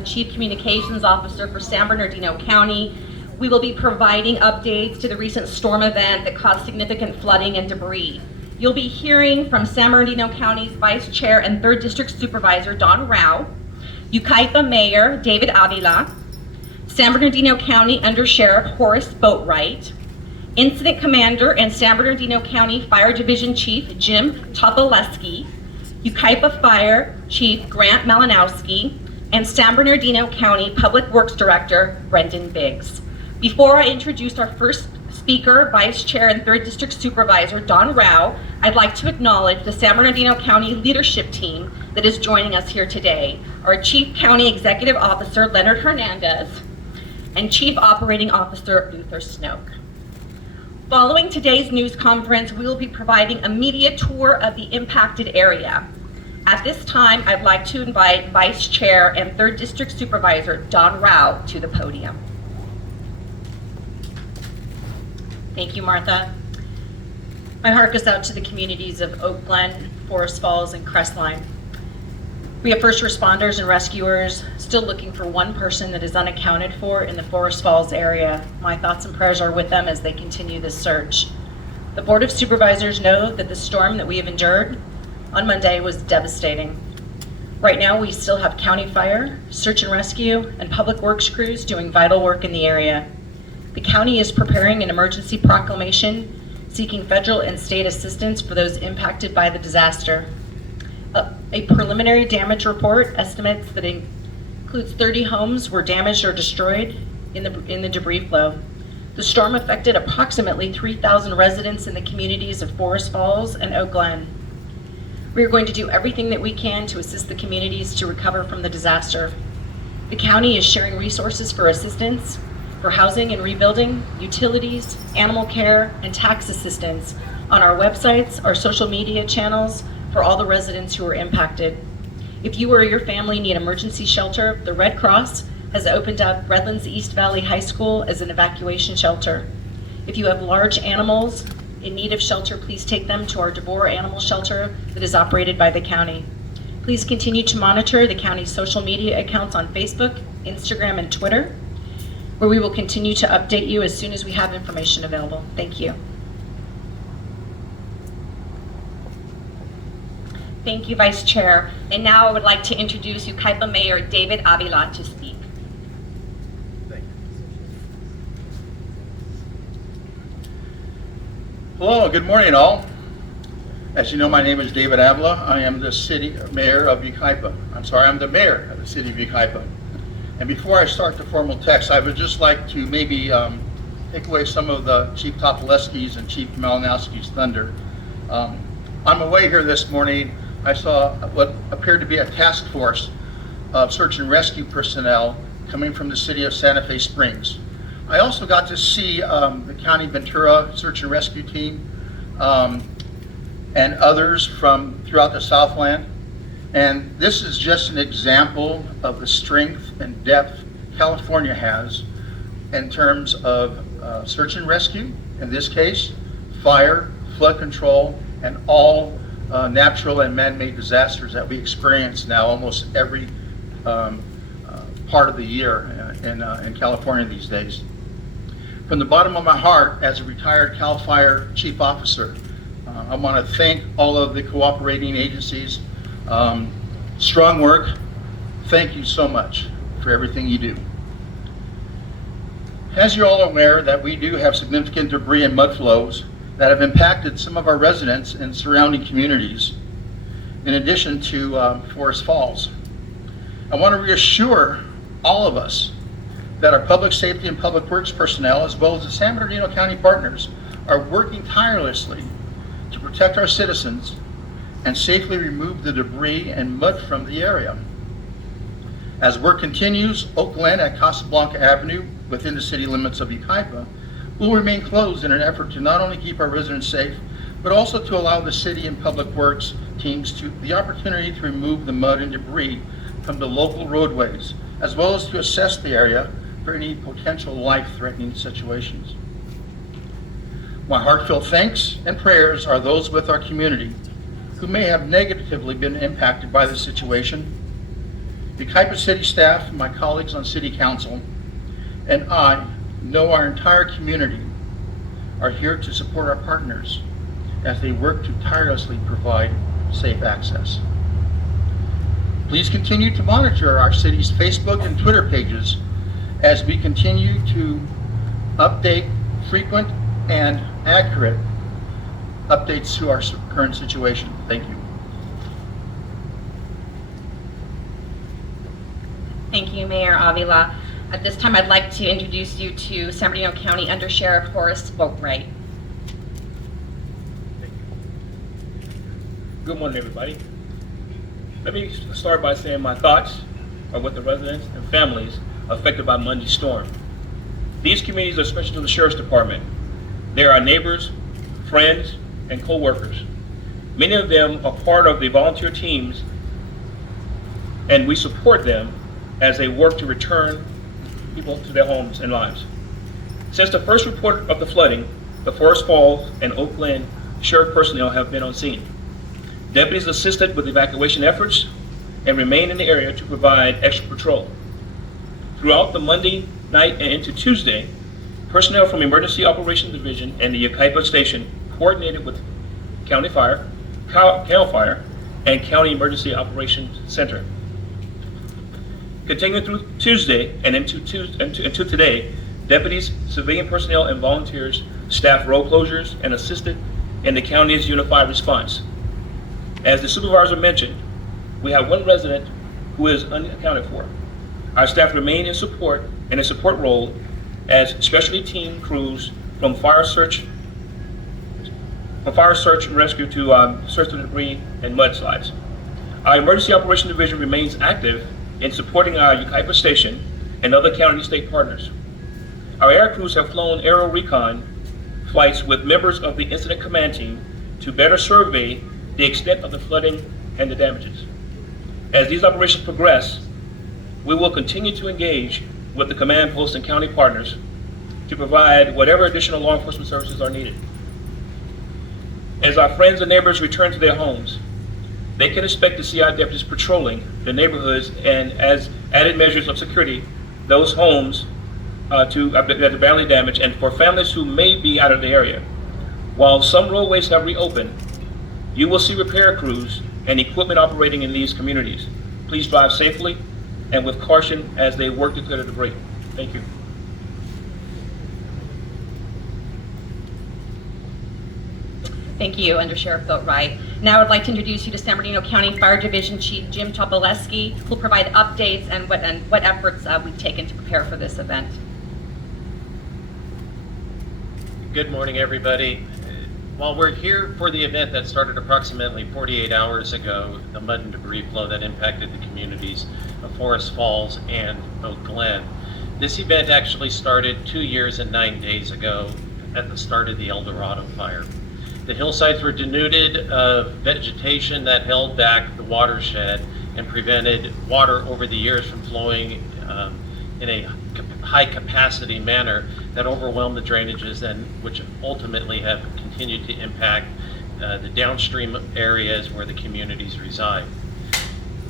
the Chief Communications Officer for San Bernardino County. We will be providing updates to the recent storm event that caused significant flooding and debris. You'll be hearing from San Bernardino County's Vice Chair and 3rd District Supervisor, Don Rao, Yucaipa Mayor, David Avila, San Bernardino County Under Sheriff Horace Boatwright, Incident Commander and San Bernardino County Fire Division Chief, Jim Tobyleski, Yucaipa Fire Chief Grant Malinowski, and San Bernardino County Public Works Director, Brendan Biggs. Before I introduce our first speaker, Vice Chair and 3rd District Supervisor, Don Rao, I'd like to acknowledge the San Bernardino County leadership team that is joining us here today. Our Chief County Executive Officer, Leonard Hernandez, and Chief Operating Officer, Luther Snoke. Following today's news conference, we will be providing a media tour of the impacted area. At this time, I'd like to invite Vice Chair and 3rd District Supervisor, Don Rao, to the podium. Thank you, Martha. My heart goes out to the communities of Oak Glen, Forest Falls, and Crestline. We have first responders and rescuers still looking for one person that is unaccounted for in the Forest Falls area. My thoughts and prayers are with them as they continue this search. The Board of Supervisors know that the storm that we have endured on Monday was devastating. Right now, we still have county fire, search and rescue, and public works crews doing vital work in the area. The county is preparing an emergency proclamation seeking federal and state assistance for those impacted by the disaster. A preliminary damage report estimates that includes 30 homes were damaged or destroyed in the debris flow. The storm affected approximately 3,000 residents in the communities of Forest Falls and Oak Glen. We are going to do everything that we can to assist the communities to recover from the disaster. The county is sharing resources for assistance, for housing and rebuilding, utilities, animal care, and tax assistance on our websites, our social media channels, for all the residents who are impacted. If you or your family need emergency shelter, the Red Cross has opened up Redlands East Valley High School as an evacuation shelter. If you have large animals in need of shelter, please take them to our DeVore Animal Shelter that is operated by the county. Please continue to monitor the county's social media accounts on Facebook, Instagram, and Twitter, where we will continue to update you as soon as we have information available. Thank you. Thank you, Vice Chair. And now I would like to introduce Yucaipa Mayor David Avila to speak. Thank you. Hello, good morning all. As you know, my name is David Avila. I am the city mayor of Yucaipa. I'm the mayor of the city of Yucaipa. And before I start the formal text, I would just like to maybe take away some of the Chief Tobyleski's and Chief Malinowski's thunder. On my way here this morning, I saw what appeared to be a task force of search and rescue personnel coming from the city of Santa Fe Springs. I also got to see the County Ventura search and rescue team and others from throughout the Southland. And this is just an example of the strength and depth California has in terms of search and rescue, in this case, fire, flood control, and all natural and man-made disasters that we experience now almost every part of the year in California these days. From the bottom of my heart, as a retired CAL FIRE chief officer, I want to thank all of the cooperating agencies. Strong work. Thank you so much for everything you do. As you're all aware, that we do have significant debris and mud flows that have impacted some of our residents and surrounding communities, in addition to Forest Falls. I want to reassure all of us that our public safety and public works personnel, as well as the San Bernardino County partners, are working tirelessly to protect our citizens and safely remove the debris and mud from the area. As work continues, Oak Glen at Casablanca Avenue, within the city limits of Yucaipa, will remain closed in an effort to not only keep our residents safe, but also to allow the city and public works teams the opportunity to remove the mud and debris from the local roadways, as well as to assess the area for any potential life-threatening situations. My heartfelt thanks and prayers are those with our community who may have negatively been impacted by the situation. The Yucaipa City staff, my colleagues on City Council, and I know our entire community are here to support our partners as they work to tirelessly provide safe access. Please continue to monitor our city's Facebook and Twitter pages as we continue to update frequent and accurate updates to our current situation. Thank you. Thank you, Mayor Avila. At this time, I'd like to introduce you to San Bernardino County Under Sheriff Horace Boatwright. Good morning, everybody. Let me start by saying my thoughts are with the residents and families affected by Monday's storm. These communities are special to the Sheriff's Department. They are our neighbors, friends, and co-workers. Many of them are part of the volunteer teams, and we support them as they work to return people to their homes and lives. Since the first report of the flooding, the Forest Falls and Oak Glen sheriff personnel have been on scene. Deputies assisted with evacuation efforts and remain in the area to provide extra patrol. Throughout the Monday night and into Tuesday, personnel from Emergency Operations Division and the Yucaipa Station coordinated with County Fire, Cal Fire, and County Emergency Operations Center. Continuing through Tuesday and into today, deputies, civilian personnel, and volunteers staffed road closures and assisted in the county's unified response. As the supervisor mentioned, we have one resident who is unaccounted for. Our staff remain in a support role as specialty team crews from fire search and rescue to search the debris and mudslides. Our Emergency Operations Division remains active in supporting our Yucaipa Station and other county and state partners. Our air crews have flown aerial recon flights with members of the Incident Command Team to better survey the extent of the flooding and the damages. As these operations progress, we will continue to engage with the command post and county partners to provide whatever additional law enforcement services are needed. As our friends and neighbors return to their homes, they can expect to see our deputies patrolling the neighborhoods and, as added measures of security, those homes that are badly damaged, and for families who may be out of the area. While some roadways have reopened, you will see repair crews and equipment operating in these communities. Please drive safely and with caution as they work to clear the debris. Thank you. Thank you, Under Sheriff Boatwright. Now I'd like to introduce you to San Bernardino County Fire Division Chief Jim Tobyleski, who will provide updates and what efforts we've taken to prepare for this event. Good morning, everybody. While we're here for the event that started approximately 48 hours ago, the mud and debris flow that impacted the communities of Forest Falls and Oak Glen, this event actually started 2 years and 9 days ago at the start of the El Dorado fire. The hillsides were denuded of vegetation that held back the watershed and prevented water over the years from flowing in a high capacity manner that overwhelmed the drainages, and which ultimately have continued to impact the downstream areas where the communities reside.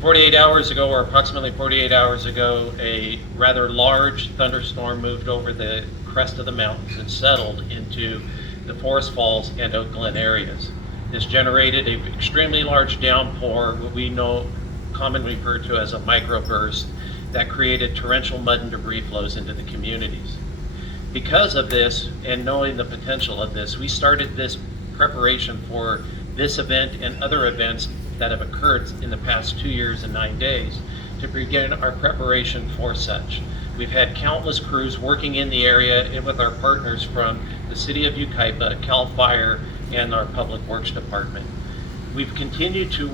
48 hours ago, or approximately 48 hours ago, a rather large thunderstorm moved over the crest of the mountains and settled into the Forest Falls and Oak Glen areas. This generated an extremely large downpour, what we know commonly referred to as a microburst, that created torrential mud and debris flows into the communities. Because of this, and knowing the potential of this, we started this preparation for this event and other events that have occurred in the past 2 years and 9 days to begin our preparation for such. We've had countless crews working in the area and with our partners from the City of Yucaipa, Cal Fire, and our Public Works Department. We've continued to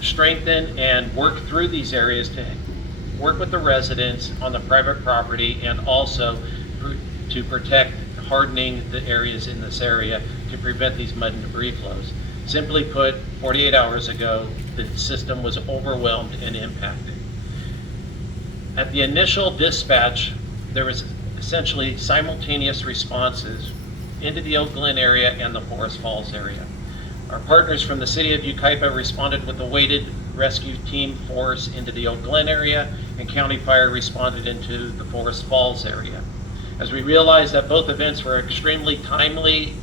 strengthen and work through these areas to work with the residents on the private property, and also to protect hardening the areas in this area to prevent these mud and debris flows. Simply put, 48 hours ago, the system was overwhelmed and impacted. At the initial dispatch, there was essentially simultaneous responses into the Oak Glen area and the Forest Falls area. Our partners from the City of Yucaipa responded with a weighted rescue team force into the Oak Glen area, and County Fire responded into the Forest Falls area. As we realized that both events were extremely timely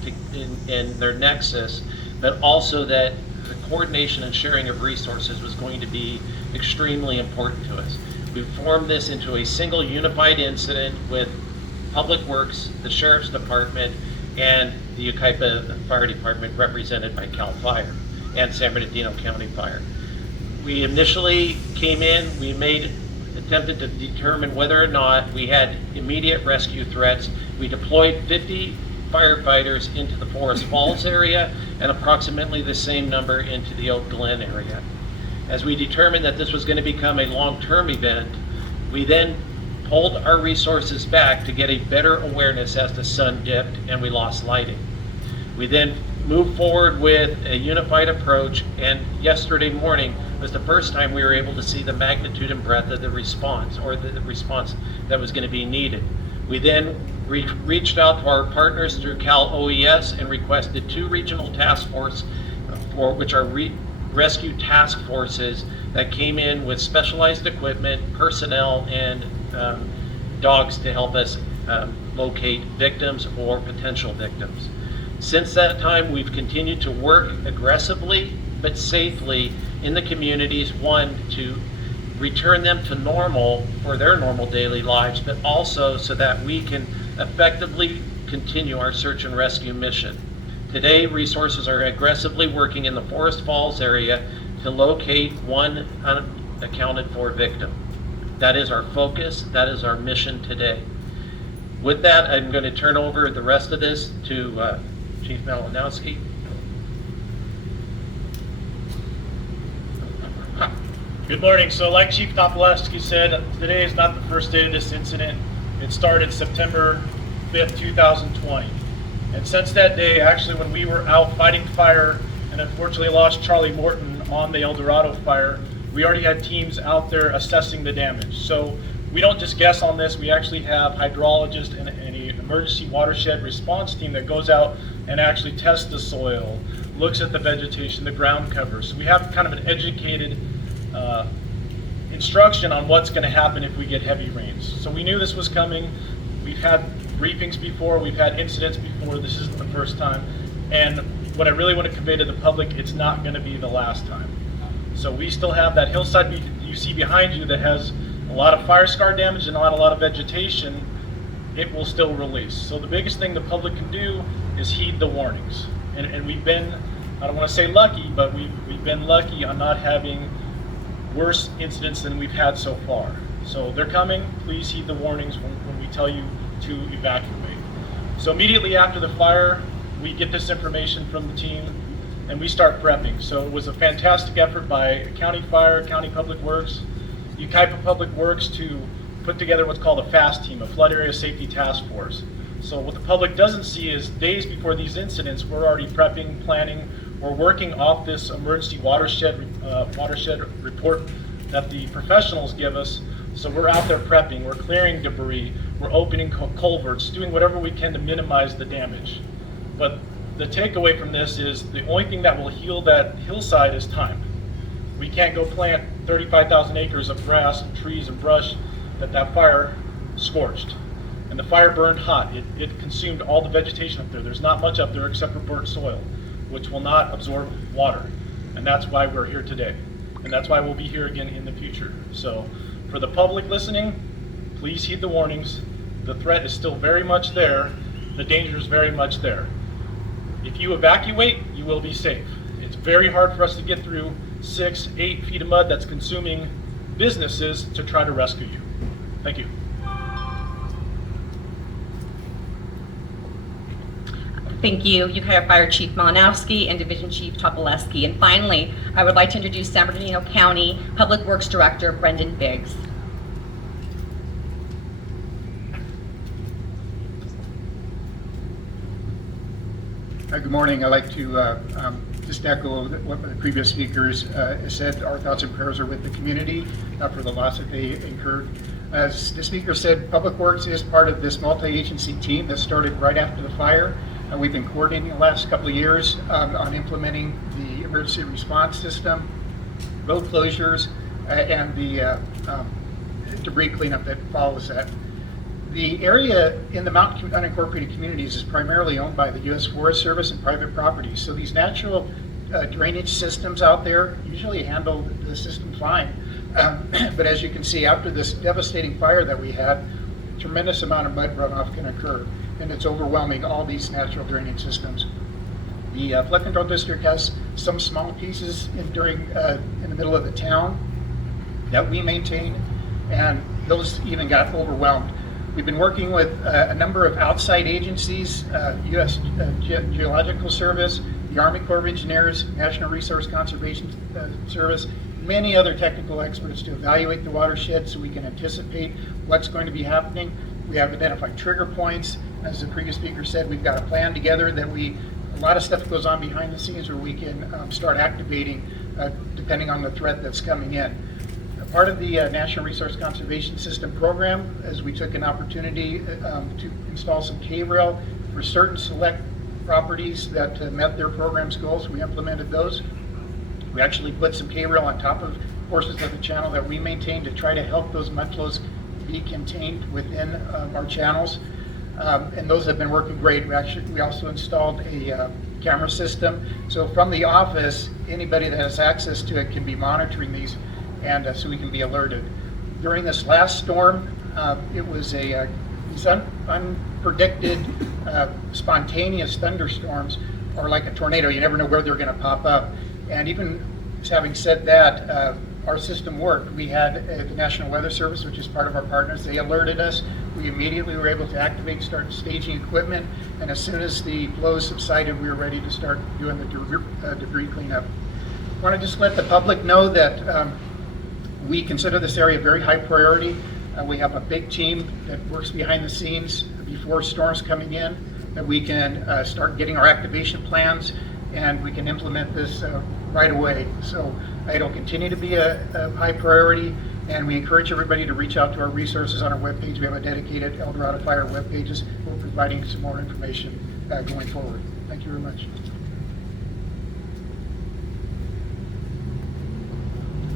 in their nexus, but also that the coordination and sharing of resources was going to be extremely important to us. We formed this into a single unified incident with Public Works, the Sheriff's Department, and the Yucaipa Fire Department represented by CAL FIRE and San Bernardino County Fire. We initially came in, attempted to determine whether or not we had immediate rescue threats. We deployed 50 firefighters into the Forest Falls area and approximately the same number into the Oak Glen area. As we determined that this was going to become a long-term event, we then pulled our resources back to get a better awareness as the sun dipped and we lost lighting. We then moved forward with a unified approach, and yesterday morning was the first time we were able to see the magnitude and breadth of the response, or the response that was going to be needed. We then reached out to our partners through Cal OES and requested 2 regional task forces, which are rescue task forces that came in with specialized equipment, personnel, and dogs to help us locate victims or potential victims. Since that time, we've continued to work aggressively but safely in the communities, one, to return them to normal for their normal daily lives, but also so that we can effectively continue our search and rescue mission. Today, resources are aggressively working in the Forest Falls area to locate one unaccounted for victim. That is our focus, that is our mission today. With that, I'm going to turn over the rest of this to Chief Malinowski. Good morning. So like Chief Tobyleski said, today is not the first day of this incident. It started September 5th, 2020. And since that day, actually when we were out fighting fire and unfortunately lost Charlie Morton on the El Dorado fire, we already had teams out there assessing the damage. So we don't just guess on this, we actually have hydrologists and an emergency watershed response team that goes out and actually tests the soil, looks at the vegetation, the ground cover. So we have kind of an educated instruction on what's going to happen if we get heavy rains. So we knew this was coming. We've had briefings before, we've had incidents before, this isn't the first time. And what I really want to convey to the public, it's not going to be the last time. So we still have that hillside you see behind you that has a lot of fire scar damage and not a lot of vegetation. It will still release. So the biggest thing the public can do is heed the warnings. And we've been, I don't want to say lucky, but we've been lucky on not having worse incidents than we've had so far. So they're coming. Please heed the warnings when we tell you to evacuate. So immediately after the fire, we get this information from the team and we start prepping. So it was a fantastic effort by County Fire, County Public Works, Yucaipa Public Works to put together what's called a FAST team, a Flood Area Safety Task Force. So what the public doesn't see is days before these incidents, we're already prepping, planning, we're working off this emergency watershed report that the professionals give us. So we're out there prepping, we're clearing debris, we're opening culverts, doing whatever we can to minimize the damage. But the takeaway from this is the only thing that will heal that hillside is time. We can't go plant 35,000 acres of grass and trees and brush that fire scorched. And the fire burned hot. It consumed all the vegetation up there. There's not much up there except for burnt soil, which will not absorb water. And that's why we're here today. And that's why we'll be here again in the future. So for the public listening, please heed the warnings. The threat is still very much there. The danger is very much there. If you evacuate, you will be safe. It's very hard for us to get through 6-8 feet of mud that's consuming businesses to try to rescue you. Thank you. Thank you, Yucaipa Fire Chief Malinowski and Division Chief Tobyleski. And finally, I would like to introduce San Bernardino County Public Works Director Brendan Biggs. Good morning. I'd like to just echo what the previous speakers said. Our thoughts and prayers are with the community for the loss that they incurred. As the speaker said, Public Works is part of this multi-agency team that started right after the fire. We've been coordinating the last couple of years on implementing the emergency response system. road closures, and the debris cleanup that follows that. The area in the mountain unincorporated communities is primarily owned by the U.S. Forest Service and private properties. So these natural drainage systems out there usually handle the system fine. But as you can see, after this devastating fire that we had, a tremendous amount of mud runoff can occur, and it's overwhelming all these natural drainage systems. The flood control district has some small pieces in the middle of the town that we maintain, and those even got overwhelmed. We've been working with a number of outside agencies, U.S. Geological Service, the Army Corps of Engineers, National Resource Conservation Service, many other technical experts to evaluate the watershed so we can anticipate what's going to be happening. We have identified trigger points. As the previous speaker said, we've got a plan together that a lot of stuff goes on behind the scenes where we can start activating depending on the threat that's coming in. Part of the National Resource Conservation System program, as we took an opportunity to install some K-rail for certain select properties that met their program's goals, we implemented those. We actually put some K-rail on top of portions of the channel that we maintain to try to help those mud flows be contained within our channels. And those have been working great. We also installed a camera system. So from the office, anybody that has access to it can be monitoring these, and so we can be alerted. During this last storm, it was these unpredicted, spontaneous thunderstorms are like a tornado. You never know where they're going to pop up. And even having said that, our system worked. We had the National Weather Service, which is part of our partners. They alerted us. We immediately were able to activate, start staging equipment, and as soon as the flows subsided, we were ready to start doing the debris cleanup. I want to just let the public know that we consider this area very high priority. We have a big team that works behind the scenes before storms coming in, that we can start getting our activation plans, and we can implement this right away. So it'll continue to be a high priority, and we encourage everybody to reach out to our resources on our webpage. We have a dedicated El Dorado Fire webpages. We're providing some more information going forward. Thank you very much.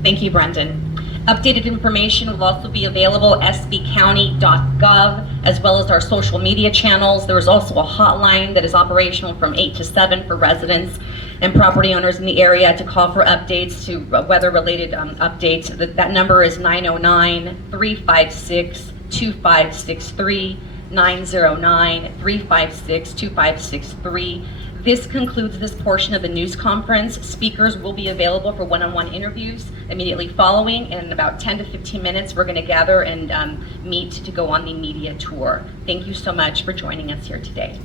Thank you, Brendan. Updated information will also be available at sbcounty.gov, as well as our social media channels. There is also a hotline that is operational from 8 to 7 for residents and property owners in the area to call for updates to weather-related updates. That number is 909-356-2563, 909-356-2563. This concludes this portion of the news conference. Speakers will be available for one-on-one interviews immediately following, and in about 10 to 15 minutes, we're going to gather and meet to go on the media tour. Thank you so much for joining us here today.